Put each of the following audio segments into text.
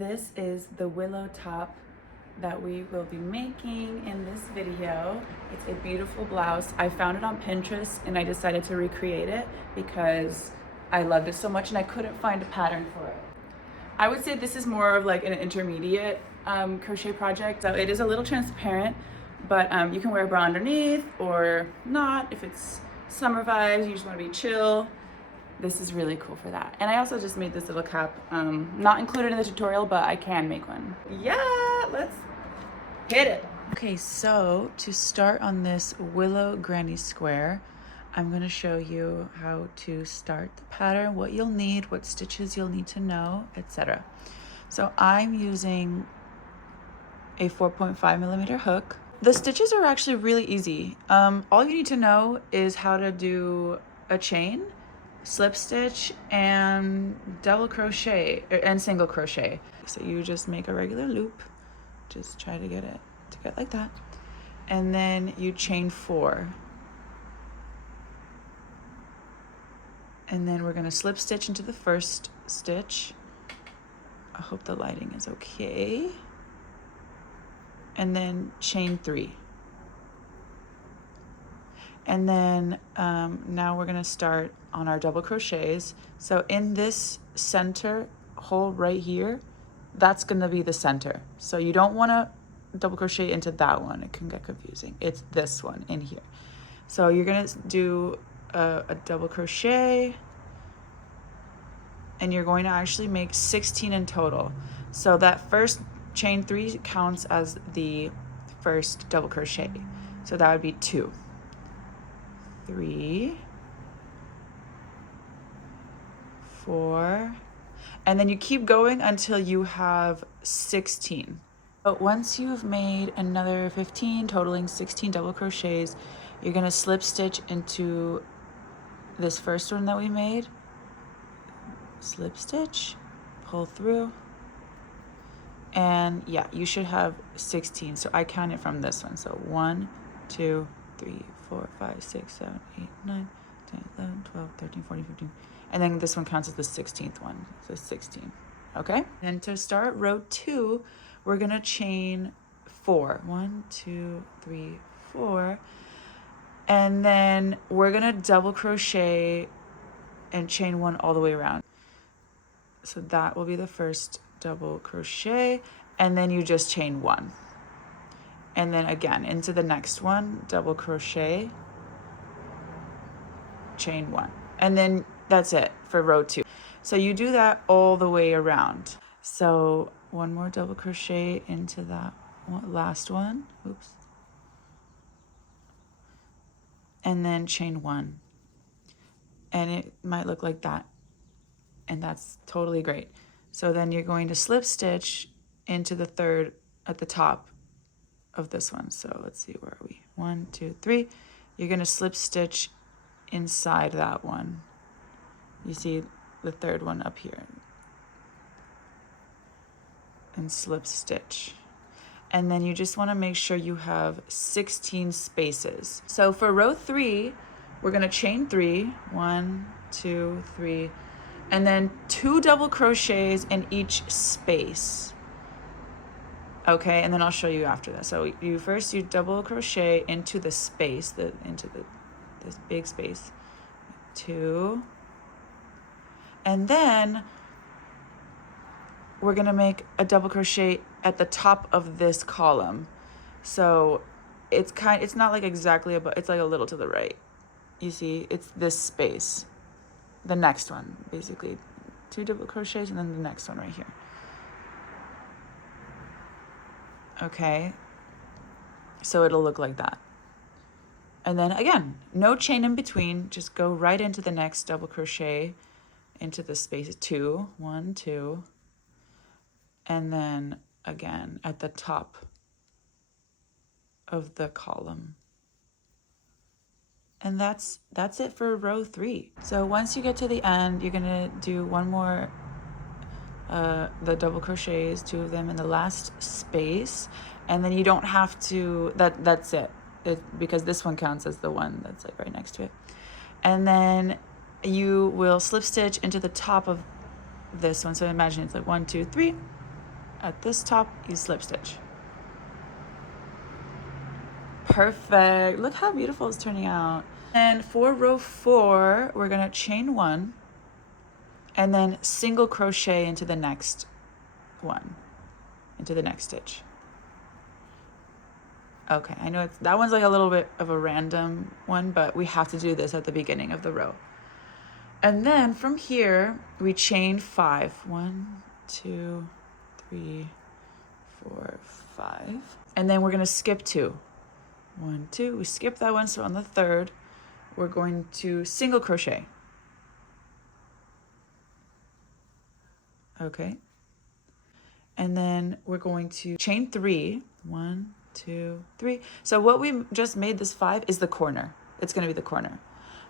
This is the Willow top that we will be making in this video. It's a beautiful blouse. I found it on Pinterest and I decided to recreate it because I loved it so much and I couldn't find a pattern for it. I would say this is more of like an intermediate crochet project. So it is a little transparent, but you can wear a bra underneath or not if it's summer vibes, you just want to be chill. This is really cool for that. And I also just made this little cap, not included in the tutorial, but I can make one. Yeah, let's hit it. Okay, so to start on this Willow granny square, I'm gonna show you how to start the pattern, what you'll need, what stitches you'll need to know, etc. So I'm using a 4.5mm hook. The stitches are actually really easy. All you need to know is how to do a chain, slip stitch, and double crochet and single crochet. So you just make a regular loop, just try to get it to get like that, and then you chain 4, and then we're gonna slip stitch into the first stitch. I hope the lighting is okay, and then chain 3. And then now we're gonna start on our double crochets. So in this center hole right here, that's gonna be the center. So you don't wanna double crochet into that one, it can get confusing. It's this one in here. So you're gonna do a double crochet, and you're going to actually make 16 in total. So that first chain 3 counts as the first double crochet. So that would be 2, 3, 4, and then you keep going until you have 16. But once you've made another 15, totaling 16 double crochets, you're gonna slip stitch into this first one that we made, slip stitch, pull through, and yeah, you should have 16. So I count it from this one. So 1, 2, 3, 4, 5, 6, 7, 8, 9, 10, 11, 12, 13, 14, 15. And then this one counts as the 16th one, so 16, okay? And to start row 2, we're gonna chain 4. 1, 2, 3, 4. And then we're gonna double crochet and chain 1 all the way around. So that will be the first double crochet, and then you just chain 1. And then again, into the next one, double crochet, chain 1. And then that's it for row 2. So you do that all the way around. So one more double crochet into that last one, oops. And then chain 1. And it might look like that. And that's totally great. So then you're going to slip stitch into the third at the top of this one. So let's see, where are we? 1, 2, 3. You're gonna slip stitch inside that one. You see the third one up here. And slip stitch. And then you just wanna make sure you have 16 spaces. So for row 3, we're gonna chain 3, 1, 2, 3, and then 2 double crochets in each space. Okay, and then I'll show you after that. So you double crochet into the space, this big space, 2, and then we're gonna make a double crochet at the top of this column. So it's not like exactly above, it's like a little to the right. You see, it's this space, the next one, basically 2 double crochets and then the next one right here. Okay, so it'll look like that. And then again, no chain in between, just go right into the next double crochet into the space, 2, 1, 2, and then again at the top of the column. And that's it for row 3. So once you get to the end, you're gonna do one more the double crochets, 2 of them in the last space, and then you don't have to, that's it, because this one counts as the one that's like right next to it. And then you will slip stitch into the top of this one. So imagine it's like 1, 2, 3, at this top, you slip stitch. Perfect. Look how beautiful it's turning out. And for row 4, we're gonna chain 1 and then single crochet into the next one, into the next stitch. Okay, I know that one's like a little bit of a random one, but we have to do this at the beginning of the row. And then from here, we chain 5. 1, 2, 3, 4, 5. And then we're gonna skip 2. 1, 2, we skip that one, so on the third, we're going to single crochet. Okay. And then we're going to chain 3. 1, 2, 3. So what we just made this 5 is the corner. It's gonna be the corner.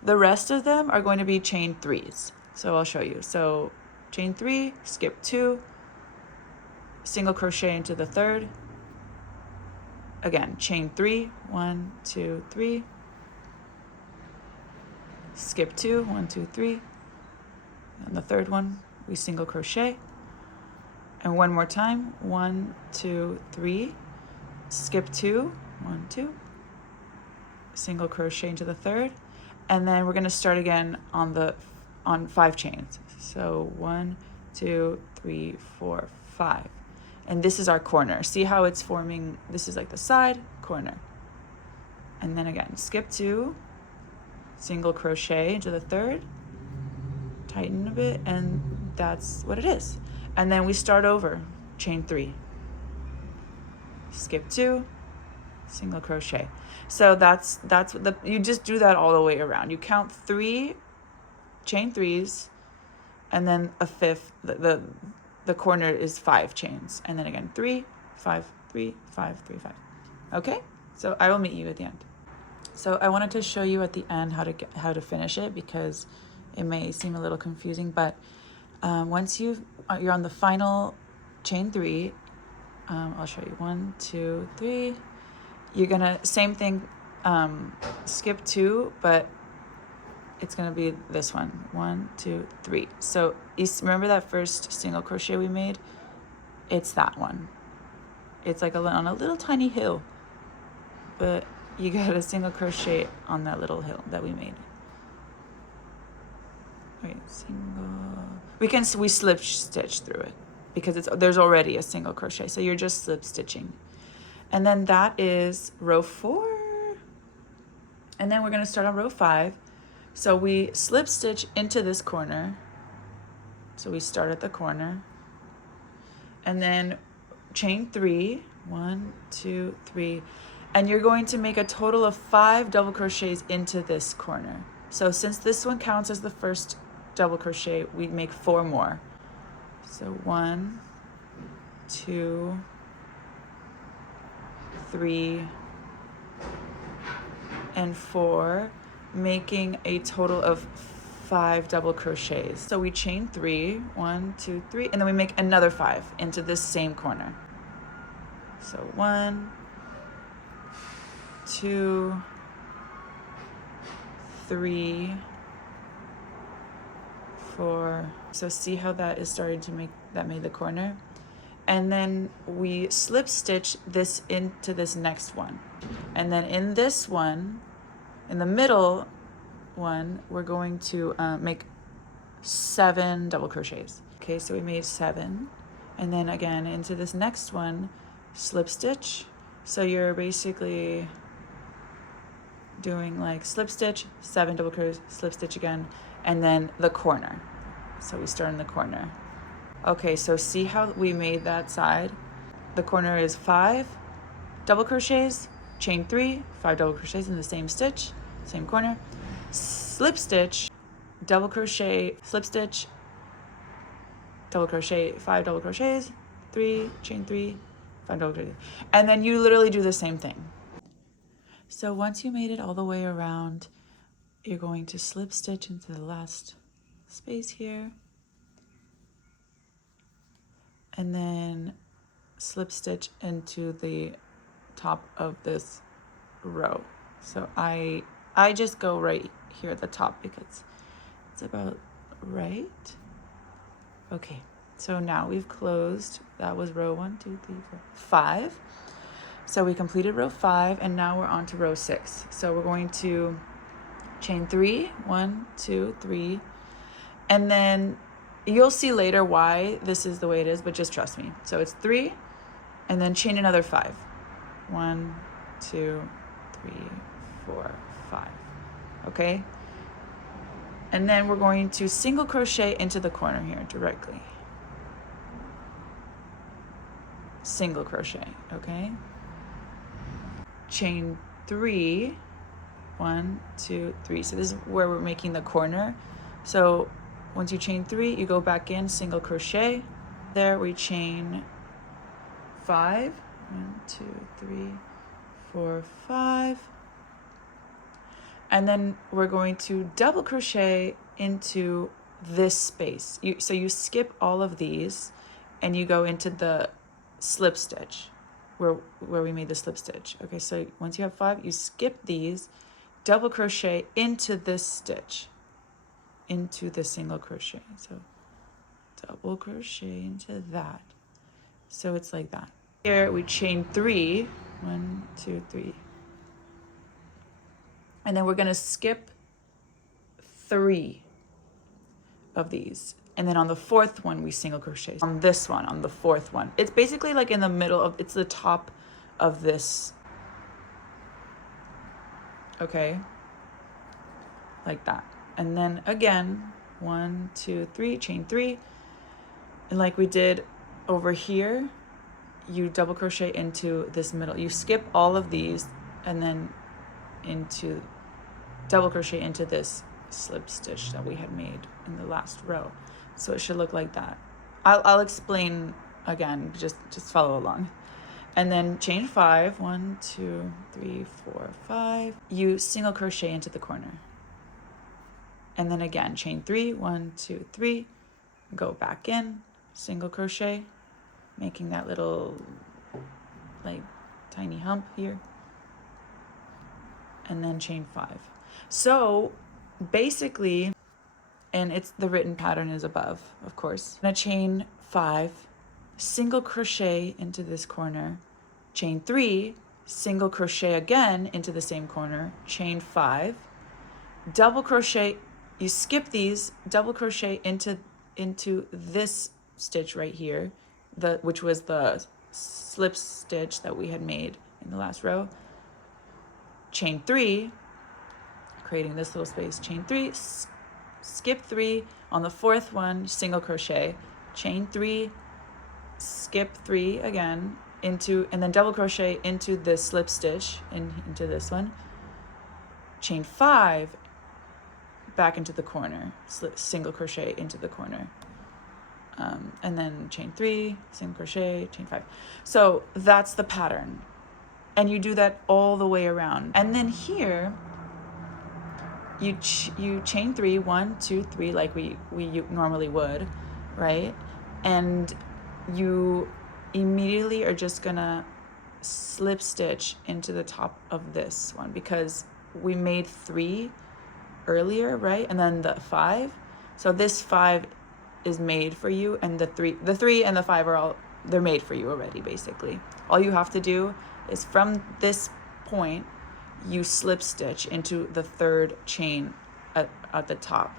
The rest of them are going to be chain 3s. So I'll show you. So chain 3, skip 2, single crochet into the third. Again, chain 3, 1, 2, 3. Skip 2, 1, 2, 3. And the third one, we single crochet. And one more time, 1, 2, 3. Skip 2, 1, 2. Single crochet into the third. And then we're gonna start again on 5 chains. So 1, 2, 3, 4, 5. And this is our corner. See how it's forming? This is like the side corner. And then again, skip 2, single crochet into the third, tighten a bit, and that's what it is. And then we start over, chain 3, skip 2, single crochet. So that's what you just do that all the way around. You count 3 chain 3s, and then a fifth. The corner is 5 chains, and then again 3, 5, 3, 5, 3, 5. Okay, so I will meet you at the end. So I wanted to show you at the end how to finish it, because it may seem a little confusing, but once you're on the final chain 3, I'll show you 1, 2, 3. You're gonna same thing, skip 2, but it's gonna be this one, 1, 2, 3. So you remember that first single crochet we made? It's that one. It's like on a little tiny hill, but you got a single crochet on that little hill that we made. Wait, we slip stitch through it because there's already a single crochet, so you're just slip stitching. And then that is row 4. And then we're gonna start on row 5. So we slip stitch into this corner. So we start at the corner. And then chain 3, 1, 2, 3. And you're going to make a total of 5 double crochets into this corner. So since this one counts as the first double crochet, we make 4 more. So 1, 2, 3, and 4, making a total of 5 double crochets. So we chain 3, 1, 2, 3, and then we make another 5 into this same corner. So 1, 2, 3, 4. So see how that is starting to made the corner? And then we slip stitch this into this next one. And then in this one, in the middle one, we're going to make 7 double crochets. Okay, so we made 7. And then again, into this next one, slip stitch. So you're basically doing like slip stitch, 7 double crochets, slip stitch again, and then the corner. So we start in the corner. Okay, so see how we made that side? The corner is 5 double crochets, chain 3, 5 double crochets in the same stitch, same corner, slip stitch, double crochet, slip stitch, double crochet, 5 double crochets, 3, chain 3, 5 double crochets. And then you literally do the same thing. So once you made it all the way around, you're going to slip stitch into the last space here, and then slip stitch into the top of this row. So I just go right here at the top because it's about right. Okay, So now we've closed, that was row 1, 2, 3, 4, 5. So we completed row 5, and now we're on to row 6. So we're going to chain 3, 1, 2, 3, and then you'll see later why this is the way it is, but just trust me. So it's 3, and then chain another 5. 1, 2, 3, 4, 5. Okay? And then we're going to single crochet into the corner here directly. Single crochet, okay? Chain 3, 1, 2, 3. So this is where we're making the corner. So once you chain 3, you go back in, single crochet. There we chain 5. 1, 2, 3, 4, 5. And then we're going to double crochet into this space. So you skip all of these and you go into the slip stitch where we made the slip stitch. Okay, so once you have 5, you skip these, double crochet into this stitch, into the single crochet. So double crochet into that. So it's like that. Here we chain 3, 1, 2, 3. And then we're gonna skip 3 of these. And then on the 4th one, we single crochet. On this one, on the 4th one. It's basically like in the middle of, it's the top of this. Okay, like that. And then again, 1, 2, 3, chain 3. And like we did over here, you double crochet into this middle. You skip all of these and then into double crochet into this slip stitch that we had made in the last row. So it should look like that. I'll explain again, just follow along. And then chain 5, 1, 2, 3, 4, 5. You single crochet into the corner. And then again, chain 3, 1, 2, 3, go back in, single crochet, making that little like tiny hump here. And then chain 5. So basically, and it's the written pattern is above, of course. I'm gonna chain 5, single crochet into this corner, chain 3, single crochet again into the same corner, chain 5, double crochet, you skip these, double crochet into this stitch right here, which was the slip stitch that we had made in the last row, chain 3, creating this little space, chain 3, skip 3, on the 4th one, single crochet, chain 3, skip 3 again, into, and then double crochet into the slip stitch, into this one, chain 5, back into the corner, single crochet into the corner, and then chain 3, single crochet, chain 5. So that's the pattern. And you do that all the way around. And then here, you chain 3, 1, 2, 3, like we normally would, right? And you immediately are just gonna slip stitch into the top of this one because we made 3 earlier, right? And then the 5. So this 5 is made for you, and the 3 and the 5 are they're made for you already, basically. All you have to do is from this point, you slip stitch into the 3rd chain at the top.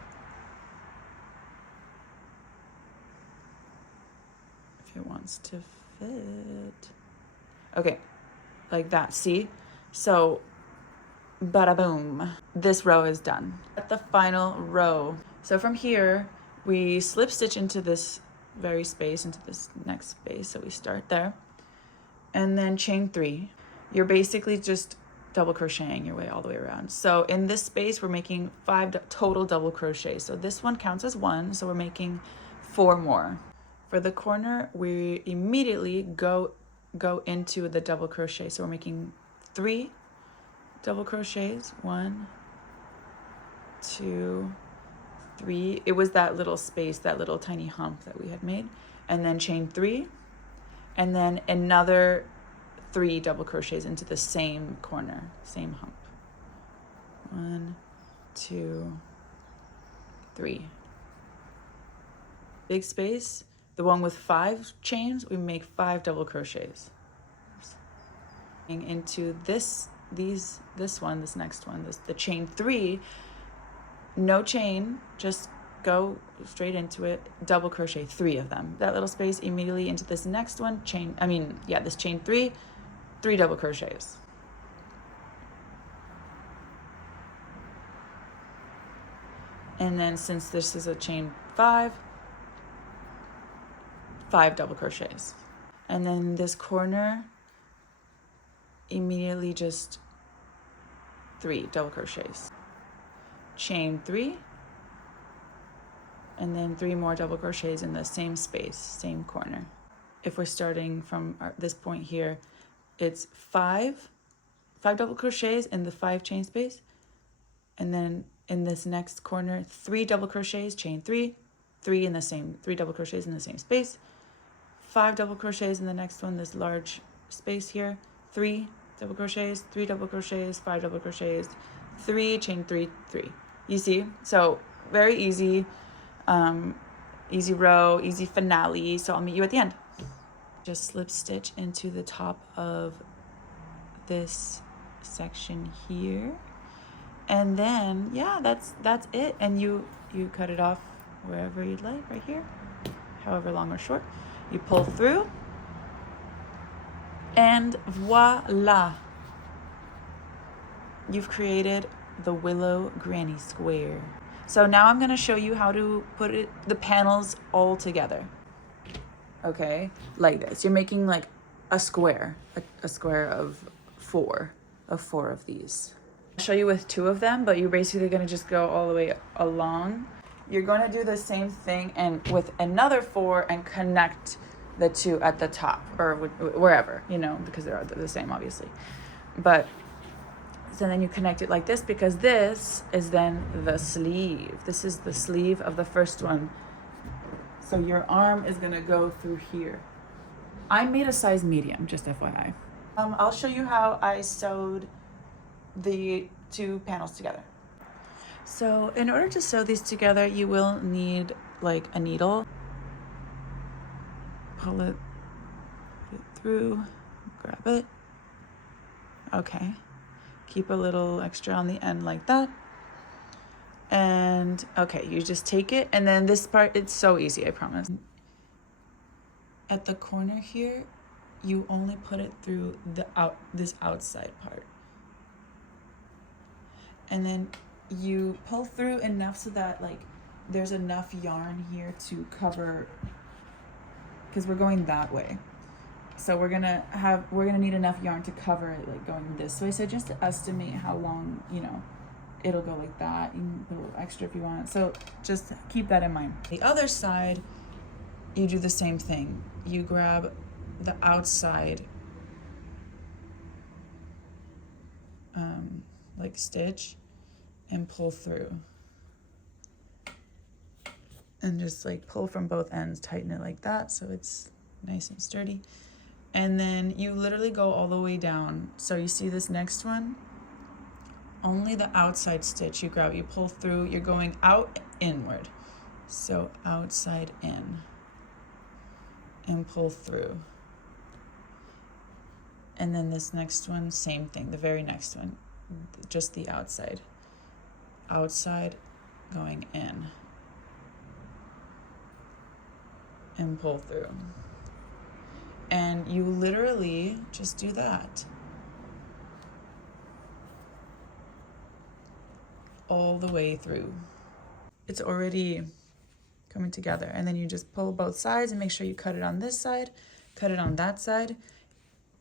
If it wants to fit. Okay, like that, see? So, bada boom. This row is done. At the final row. So from here, we slip stitch into this very space, into this next space. So we start there. And then chain 3. You're basically just double crocheting your way all the way around. So in this space, we're making 5 total double crochets. So this one counts as 1, so we're making 4 more. For the corner, we immediately go into the double crochet. So we're making 3 double crochets. 1, 2, 3. It was that little space, that little tiny hump that we had made. And then chain 3, and then another 3 double crochets into the same corner, same hump. 1, 2, 3. Big space. the one with 5 chains, we make 5 double crochets. Into this next one, the chain 3, no chain, just go straight into it, double crochet 3 of them. That little space immediately into this next one, this chain 3, 3 double crochets. And then since this is a chain 5, 5 double crochets. And then this corner, immediately just 3 double crochets. Chain 3, and then 3 more double crochets in the same space, same corner. If we're starting from this point here, it's 5 double crochets in the 5 chain space, and then in this next corner, 3 double crochets, chain 3, 3 double crochets in the same space, 5 double crochets in the next one, this large space here, 3 double crochets, 3 double crochets, 5 double crochets, 3, chain 3, 3. You see? So very easy, easy row, easy finale. So I'll meet you at the end. Just slip stitch into the top of this section here. And then, yeah, that's it. And you cut it off wherever you'd like, right here, however long or short. You pull through, and voila! You've created the Willow Granny Square. So now I'm gonna show you how to put the panels all together. Okay, like this. You're making like a square, a square of 4 of these. I'll show you with 2 of them, but you're basically gonna just go all the way along. You're gonna do the same thing and with another 4 and connect the 2 at the top or wherever, you know, because they're the same obviously. But so then you connect it like this, because this is then the sleeve. This is the sleeve of the first one. So your arm is gonna go through here. I made a size medium, just FYI. I'll show you how I sewed the 2 panels together. So in order to sew these together, you will need like a needle. Pull it, put it through, grab it. Okay. Keep a little extra on the end like that. And okay, you just take it, and then this part, it's so easy, I promise. At the corner here, you only put it through this outside part. And then you pull through enough so that like there's enough yarn here to cover, because we're going that way. So we're gonna need enough yarn to cover it like going this way. So just to estimate how long, you know, it'll go like that. You can put a little extra if you want. So just keep that in mind. The other side, you do the same thing. You grab the outside like stitch and pull through. And just like pull from both ends, tighten it like that so it's nice and sturdy. And then you literally go all the way down. So you see this next one? Only the outside stitch you grab, you pull through, you're going out inward. So outside in and pull through. And then this next one, same thing, the very next one, just the outside. Outside going in and pull through. And you literally just do that all the way through. It's already coming together. And then you just pull both sides and make sure you cut it on this side, cut it on that side,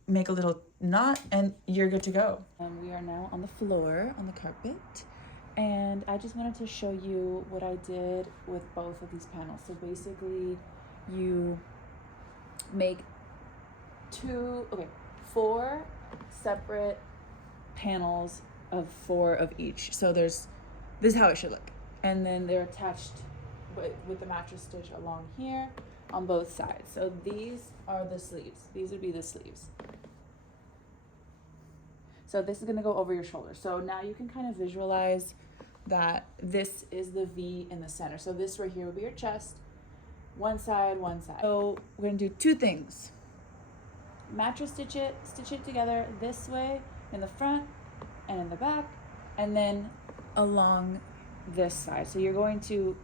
make a little knot, and you're good to go. And we are now on the floor, on the carpet. And I just wanted to show you what I did with both of these panels. So basically you make 4 separate panels of 4 of each. So this is how it should look. And then they're attached with the mattress stitch along here on both sides. So these are the sleeves. These would be the sleeves. So this is gonna go over your shoulder. So now you can kind of visualize that this is the V in the center. So this right here will be your chest, one side, one side. So we're gonna do two things. Mattress stitch it together this way in the front and in the back, and then along this side. So you're going to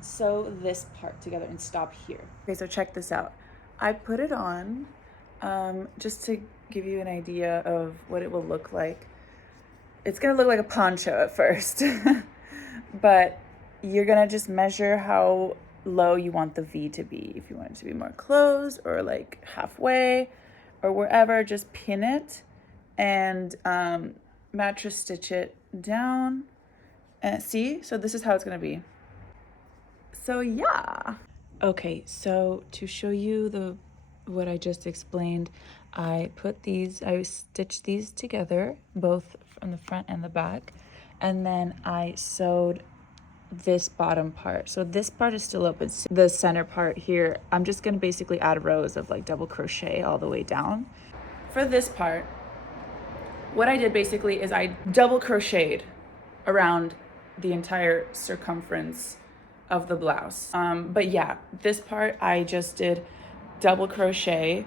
sew this part together and stop here. Okay, so check this out. I put it on just to give you an idea of what it will look like. It's gonna look like a poncho at first, but you're gonna just measure how low you want the V to be. If you want it to be more closed or like halfway or wherever, just pin it and mattress stitch it down. And see, so this is how it's gonna be. So yeah. Okay, so to show you what I just explained, I stitched these together, both from the front and the back, and then I sewed this bottom part. So this part is still open. The center part here, I'm just gonna basically add rows of like double crochet all the way down. For this part, what I did basically is I double crocheted around the entire circumference of the blouse. But yeah, this part I just did double crochet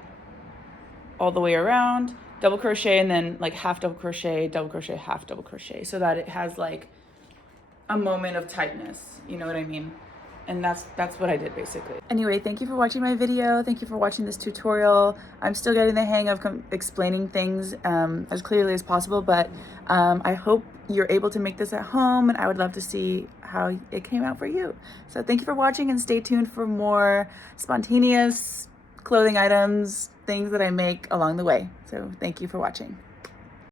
all the way around, double crochet, and then like half double crochet, half double crochet, so that it has like a moment of tightness, you know what I mean? And that's what I did basically. Anyway, thank you for watching my video. Thank you for watching this tutorial. I'm still getting the hang of explaining things as clearly as possible, but I hope you're able to make this at home, and I would love to see how it came out for you. So thank you for watching, and stay tuned for more spontaneous clothing items, things that I make along the way. So thank you for watching.